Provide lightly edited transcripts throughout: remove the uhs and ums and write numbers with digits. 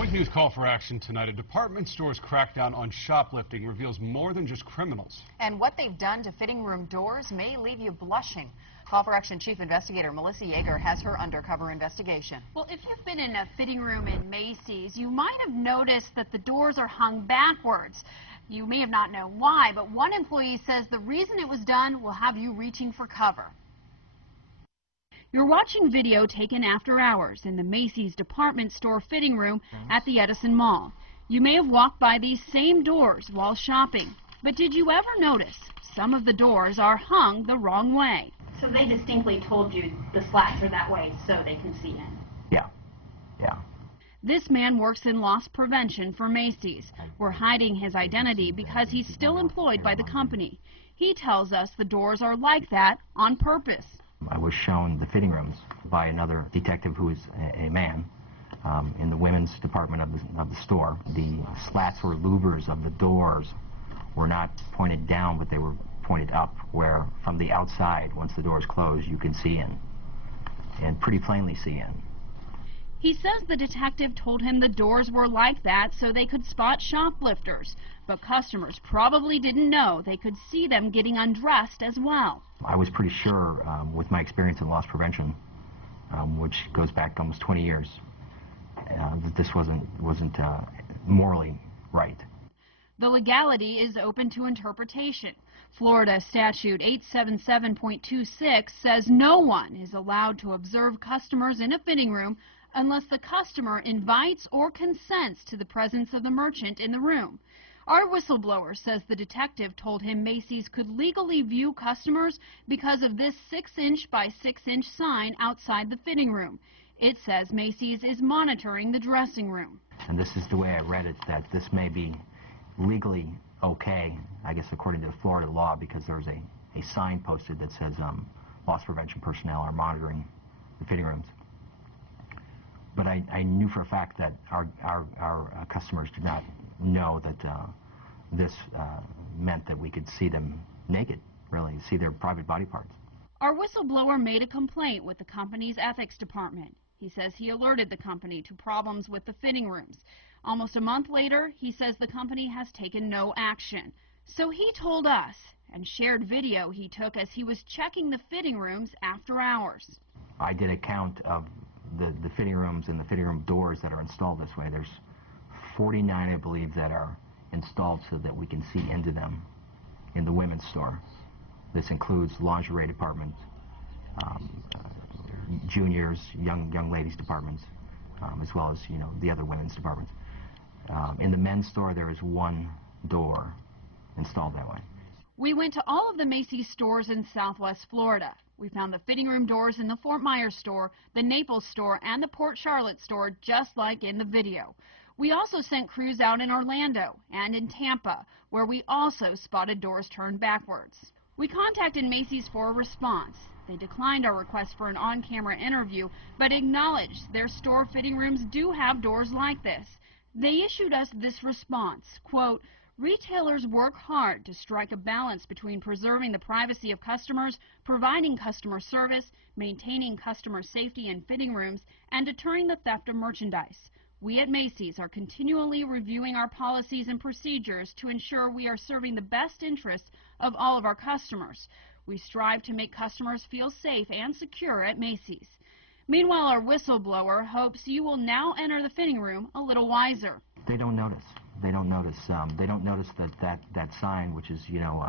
With news call for action tonight, a department store's crackdown on shoplifting reveals more than just criminals. And what they've done to fitting room doors may leave you blushing. Call for Action Chief Investigator Melissa Yeager has her undercover investigation. Well, if you've been in a fitting room in Macy's, you might have noticed that the doors are hung backwards. You may have not known why, but one employee says the reason it was done will have you reaching for cover. You're watching video taken after hours in the Macy's department store fitting room at the Edison Mall. You may have walked by these same doors while shopping, but did you ever notice some of the doors are hung the wrong way? So they distinctly told you the slats are that way so they can see in? Yeah. This man works in loss prevention for Macy's. We're hiding his identity because he's still employed by the company. He tells us the doors are like that on purpose. I was shown the fitting rooms by another detective who is a man in the women's department of the store. The slats or louvers of the doors were not pointed down, but they were pointed up, where from the outside, once the doors close, you can see in, and pretty plainly see in. He says the detective told him the doors were like that so they could spot shoplifters, but customers probably didn't know they could see them getting undressed as well. I was pretty sure, with my experience in loss prevention, which goes back almost 20 years, that this wasn't morally right. The legality is open to interpretation. Florida Statute 877.26 says no one is allowed to observe customers in a fitting room unless the customer invites or consents to the presence of the merchant in the room. Our whistleblower says the detective told him Macy's could legally view customers because of this 6-inch by 6-inch sign outside the fitting room. It says Macy's is monitoring the dressing room. And this is the way I read it, that this may be legally okay, I guess according to the Florida law, because there's a sign posted that says loss prevention personnel are monitoring the fitting rooms. But I knew for a fact that our customers did not know that this meant that we could see them naked, really, see their private body parts. Our whistleblower made a complaint with the company's ethics department. He says he alerted the company to problems with the fitting rooms. Almost a month later, he says the company has taken no action. So he told us and shared video he took as he was checking the fitting rooms after hours. I did a count of the fitting rooms and the fitting room doors that are installed this way. There's 49, I believe, that are installed so that we can see into them in the women's store. This includes lingerie departments, juniors, young ladies departments, as well as, you know, the other women's departments. In the men's store, there is one door installed that way. We went to all of the Macy's stores in Southwest Florida. We found the fitting room doors in the Fort Myers store, the Naples store, and the Port Charlotte store, just like in the video. We also sent crews out in Orlando and in Tampa, where we also spotted doors turned backwards. We contacted Macy's for a response. They declined our request for an on-camera interview, but acknowledged their store fitting rooms do have doors like this. They issued us this response, quote, "Retailers work hard to strike a balance between preserving the privacy of customers, providing customer service, maintaining customer safety in fitting rooms, and deterring the theft of merchandise. We at Macy's are continually reviewing our policies and procedures to ensure we are serving the best interests of all of our customers. We strive to make customers feel safe and secure at Macy's." Meanwhile, our whistleblower hopes you will now enter the fitting room a little wiser. They don't notice. They don't notice. They don't notice that sign, which is, you know,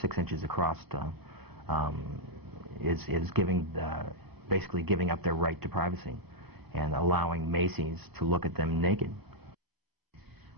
6 inches across, is giving basically giving up their right to privacy and allowing Macy's to look at them naked.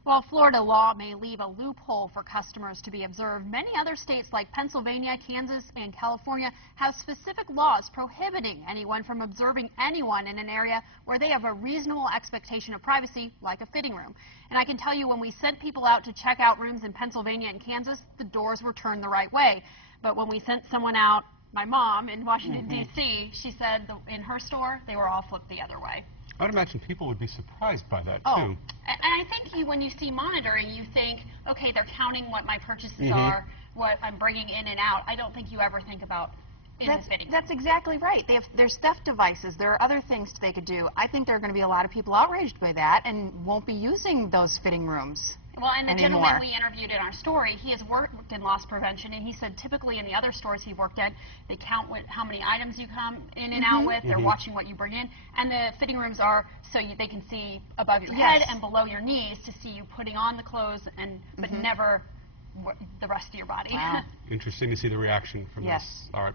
While Florida law may leave a loophole for customers to be observed, many other states like Pennsylvania, Kansas, and California have specific laws prohibiting anyone from observing anyone in an area where they have a reasonable expectation of privacy, like a fitting room. And I can tell you, when we sent people out to check out rooms in Pennsylvania and Kansas, the doors were turned the right way. But when we sent someone out, my mom in Washington, D.C., she said in her store, they were all flipped the other way. I'd imagine people would be surprised by that, too. Oh, and I think when you see monitoring, you think, okay, they're counting what my purchases are, what I'm bringing in and out. I don't think you ever think about in the fitting room. That's exactly right. There's theft devices. There are other things they could do. I think there are going to be a lot of people outraged by that and won't be using those fitting rooms. Well, and the anymore. gentleman we interviewed in our story, he has worked in loss prevention, and he said typically in the other stores he worked at, they count how many items you come in and out with. They're watching what you bring in, and the fitting rooms are so they can see above your head and below your knees to see you putting on the clothes, but never the rest of your body. Wow. Interesting to see the reaction from this. All right.